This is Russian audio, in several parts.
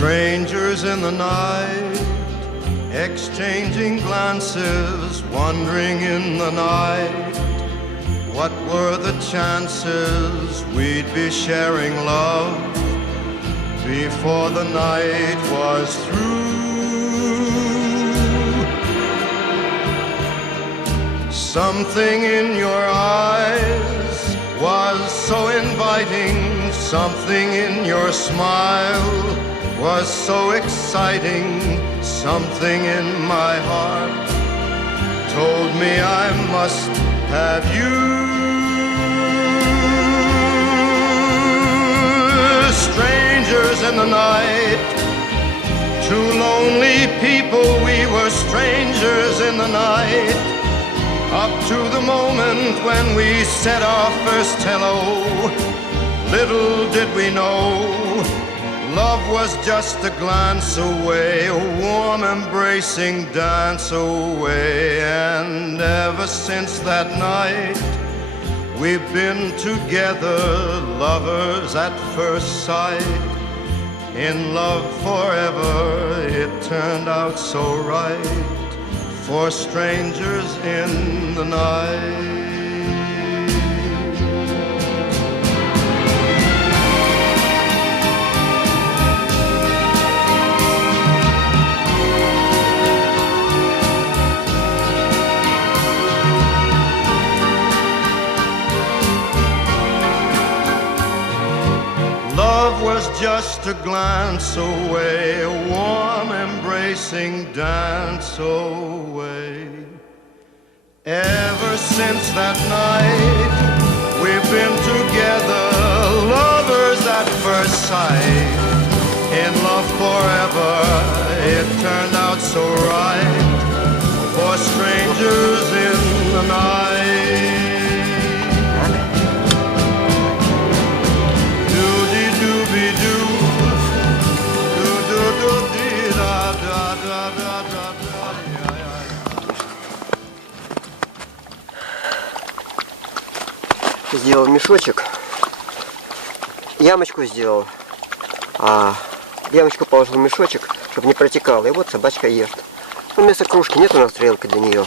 Strangers in the night, exchanging glances, wandering in the night. What were the chances we'd be sharing love before the night was through? Something in your eyes was so inviting, something in your smile was so exciting, something in my heart told me I must have you. Strangers in the night, two lonely people, we were strangers in the night, up to the moment when we said our first hello. Little did we know, love was just a glance away, a warm embracing dance away. And ever since that night, we've been together, lovers at first sight, in love forever. It turned out so right for strangers in the night. Love was just a glance away, a warm embracing dance away. Ever since that night, we've been together, lovers at first sight, in love forever. It turned out so right for strangers in the night. Сделал мешочек, ямочку сделал, а ямочку положил в мешочек, чтобы не протекало, и вот собачка ест. Ну, вместо кружки нет у нас тарелки для нее.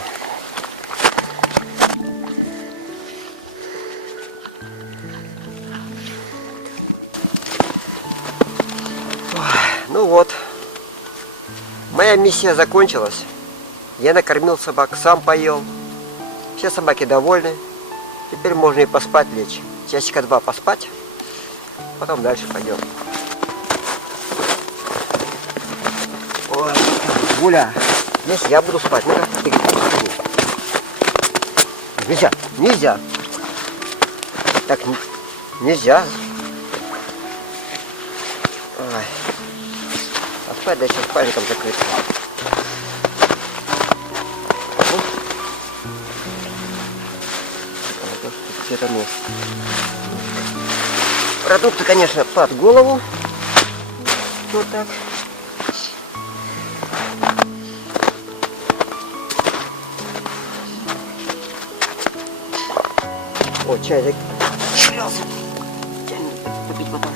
Ну вот, моя миссия закончилась. Я накормил собак, сам поел. Все собаки довольны. Теперь можно и поспать лечь. Часика 2 поспать, потом дальше пойдем. Ой, Гуля, если я буду спать, ну-ка, нельзя, нельзя. Так, нельзя. Ой. А спать дальше спальником закрыться. Где-то нож. Продукты, конечно, под голову. Вот так. О, чайник. Попить потом.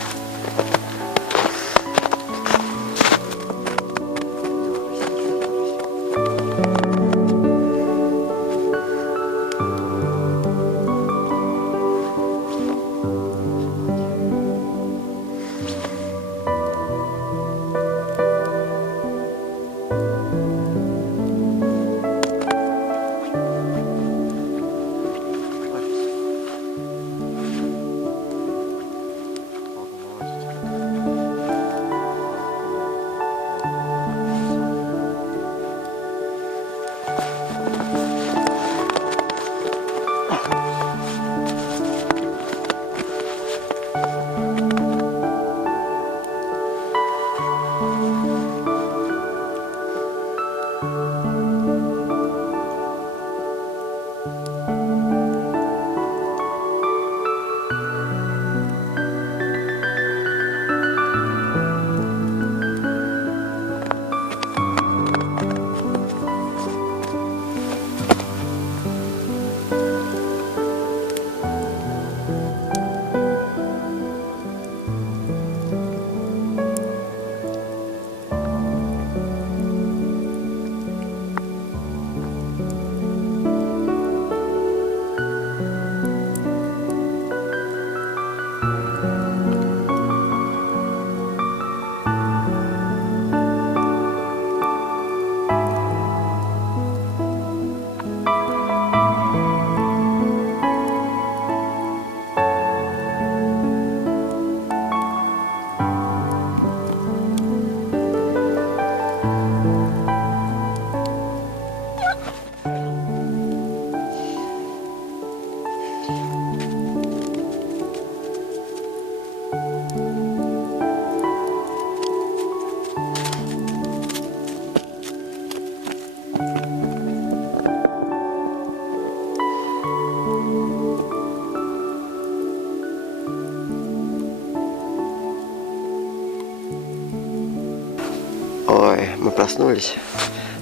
проснулись.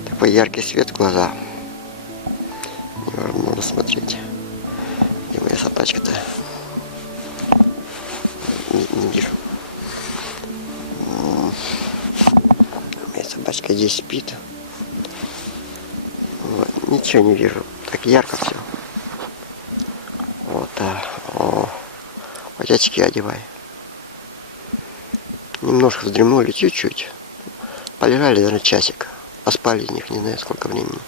Такой яркий свет в глаза. Невозможно смотреть. Где моя собачка-то? Не вижу. Моя собачка здесь спит. Вот. Ничего не вижу. Так ярко все. Вот так. О. Хоть очки одевай. Немножко вздремнули, чуть-чуть. Полежали, наверное, часик. Поспали из них, не знаю, сколько времени.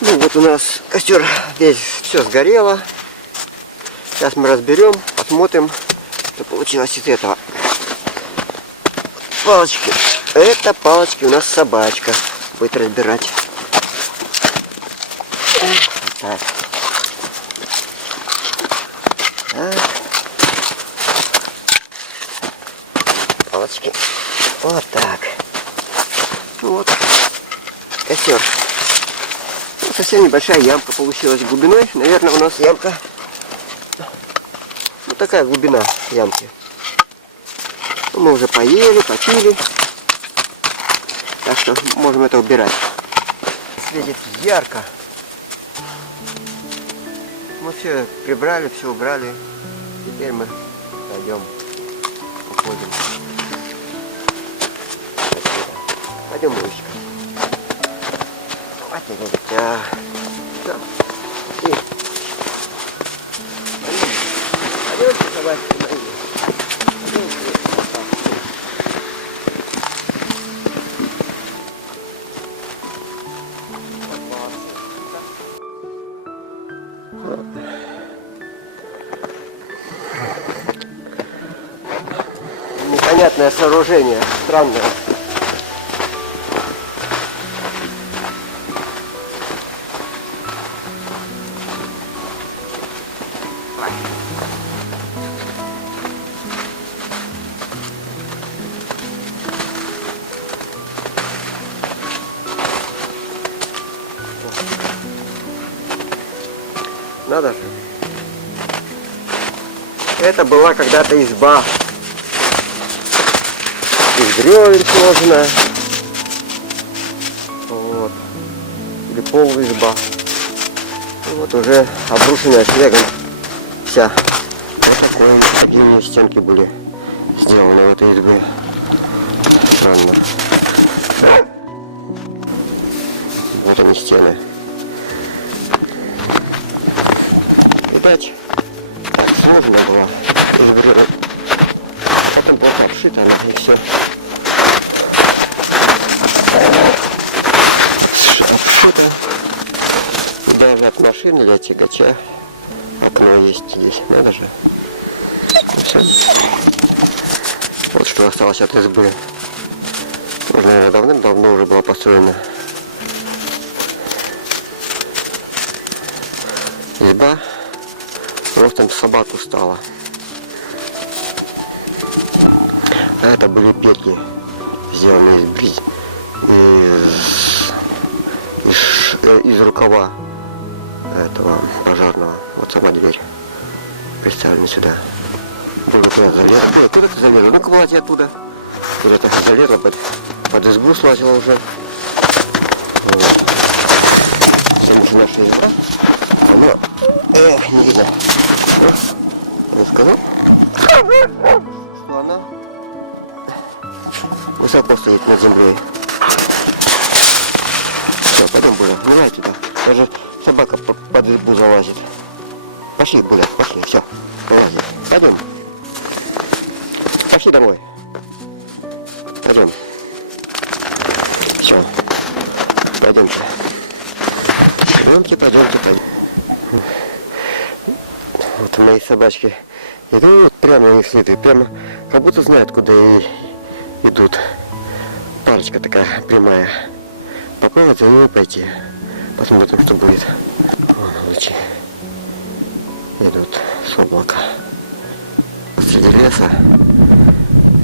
Ну вот у нас костер весь все сгорело. Сейчас мы разберем, посмотрим, что получилось из этого. Палочки. Это палочки у нас собачка будет разбирать. Так. Палочки. Вот так. Вот. Костер. Ну, совсем небольшая ямка получилась глубиной. Наверное, у нас ямка. Вот такая глубина ямки. Ну, мы уже поели, попили. Так что можем это убирать. Светит ярко. Мы все прибрали, все убрали. Теперь мы пойдем, уходим. Пойдем, Мурочка. Пойдемте, собачки мои. Непонятное сооружение, странное. Надо же. Это была когда-то изба. Из бревен сложена. Вот. Или полуизба. И вот уже обрушенная снегом вся. Вот такие стенки были сделаны в этой избе. Странно. Вот они стены. Видать, так сложно было. Из бревен. Потом плохо обшито, и все. Обшито. Даже от машины для тягача. Окно есть здесь. Надо же. И все. Вот что осталось от избы. Уже, наверное, давным-давно уже была построена изба. Ростом собаку стала. А это были петли, сделанные из рукава этого пожарного. Вот сама дверь представлена сюда. Было куда залезла. Ой, куда ты залезла? Ну-ка, вылазь оттуда. Где-то залезла под избу, слазила уже. Вот. Наша изба. Она... не видно. Я сказал? Что она высоко стоит над землей. Все, пойдем, Буля, гуляй туда. Даже собака под избу залазит. Пошли, Буля, пошли, все, вылазит. Пойдем. Пошли домой. Пойдем. Все. Пойдемте. Пойдемте. Вот мои собачки идут прямо у них следы, прямо как будто знают, куда идут. Парочка такая прямая. Попробуем за ними пойти. Посмотрим, что будет. Вон лучи идут с облака. Среди леса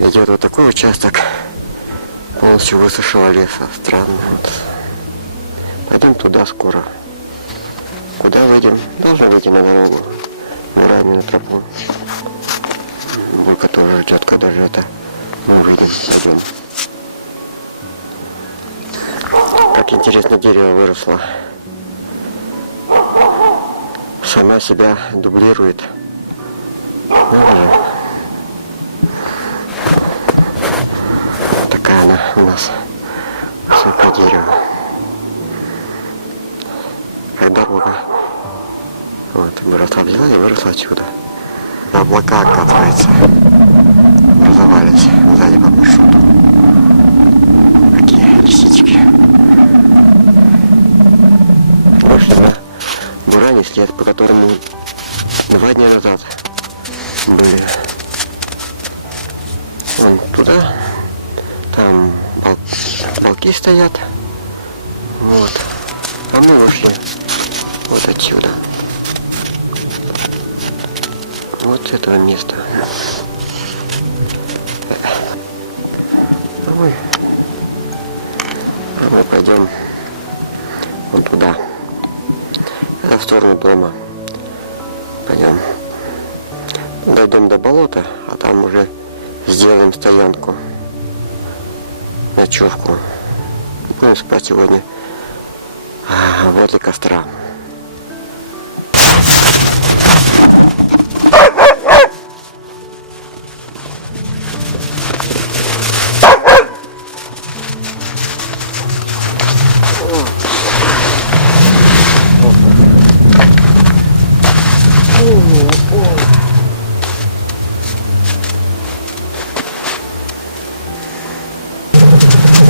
идет вот такой участок полностью высохшего леса. Странно. Вот. Пойдем туда скоро. Куда выйдем? Должен выйти на дорогу. На раннюю тропу. Булька тоже ждет, когда же это Может быть, один. Как интересно дерево выросло. Сама себя дублирует. Такая она у нас высокое дерево. Как дорога. Вот, выросла, взяла и выросла отсюда. Облака, оказывается, образовались сзади по маршруту. Какие лисички. Вышли на буране след, по которому 2 дня назад были. Вон туда, там балки стоят. Вот. А мы вышли вот отсюда. Вот с этого места. А мы пойдем вон туда. Это в сторону дома. Пойдем. Дойдем до болота, а там уже сделаем стоянку. Ночевку. Будем спать сегодня возле костра.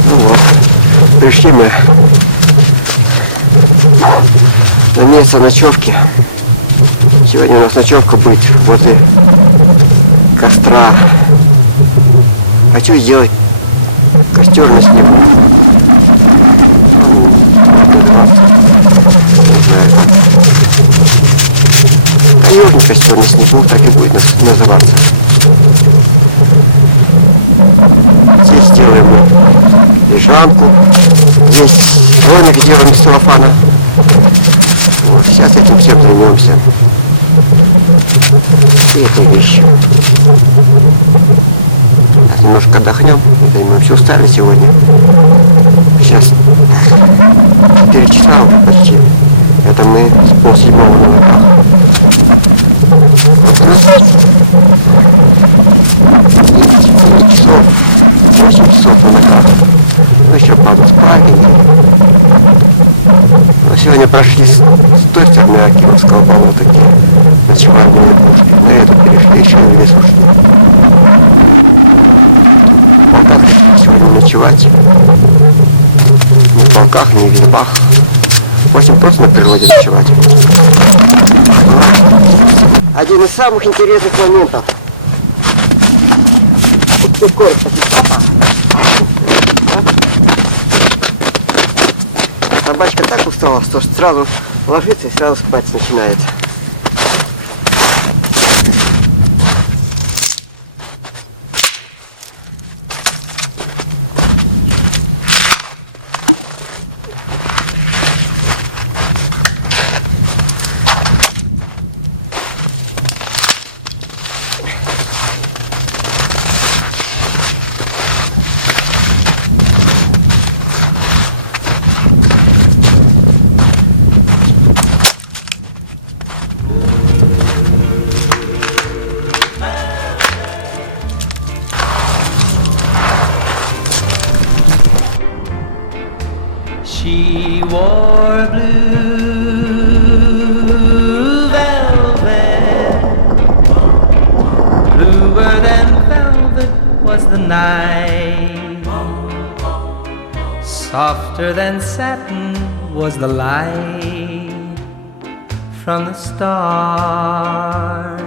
Ну вот, пришли мы на место ночевки. Сегодня у нас ночевка будет возле костра. Хочу сделать костер на снегу. Не знаю как. Таежный костер на снегу, так и будет называться. Здесь сделаем мы лежанку. Здесь домик сделаем из целлофана. Вот, сейчас этим всем займемся. И этой вещью. Сейчас немножко отдохнем. Займемся. Устали сегодня. Сейчас 4 часа уже почти. Это мы с 6:30 на ногах. И часов 8 часов на ногах. Ну еще пару спали. Но сегодня прошли с той стороны Акимовского болота, где ночевали на лягушке. На эту перешли, еще в лес ушли. В полках сегодня ночевать. Ни в полках, ни в избах. В общем, просто на природе ночевать. Один из самых интересных моментов. Собачка так устала, что сразу ложится и сразу спать начинает. She wore blue velvet, bluer than velvet was the night, softer than satin was the light from the stars.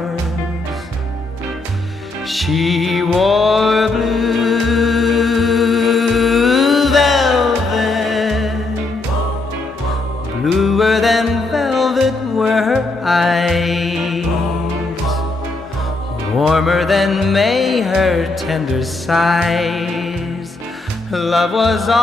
She wore blue velvet, bluer than velvet were her eyes, warmer than May her tender sighs. Love was ours,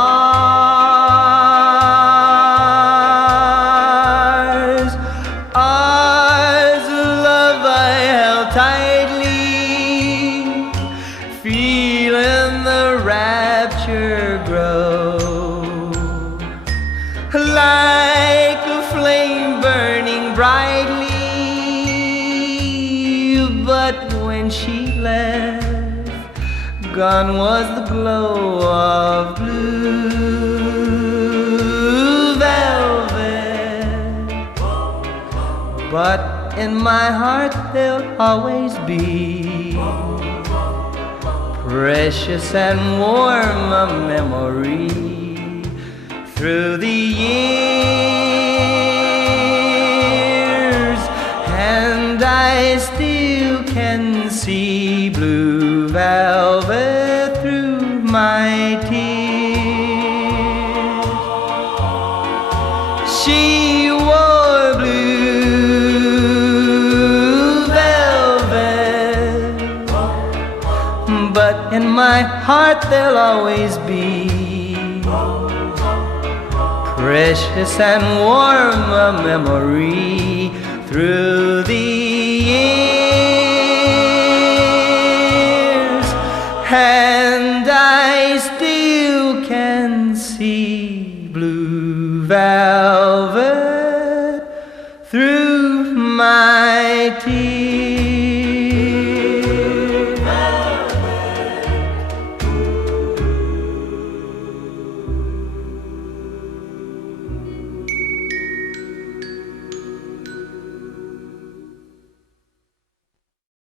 ours, love I held tightly, feeling gone was the glow of blue velvet, but in my heart they'll always be precious and warm a memory through the years, and I still can see blue velvet through my tears. She wore blue velvet, but in my heart there'll always be precious and warm a memory through the years, and I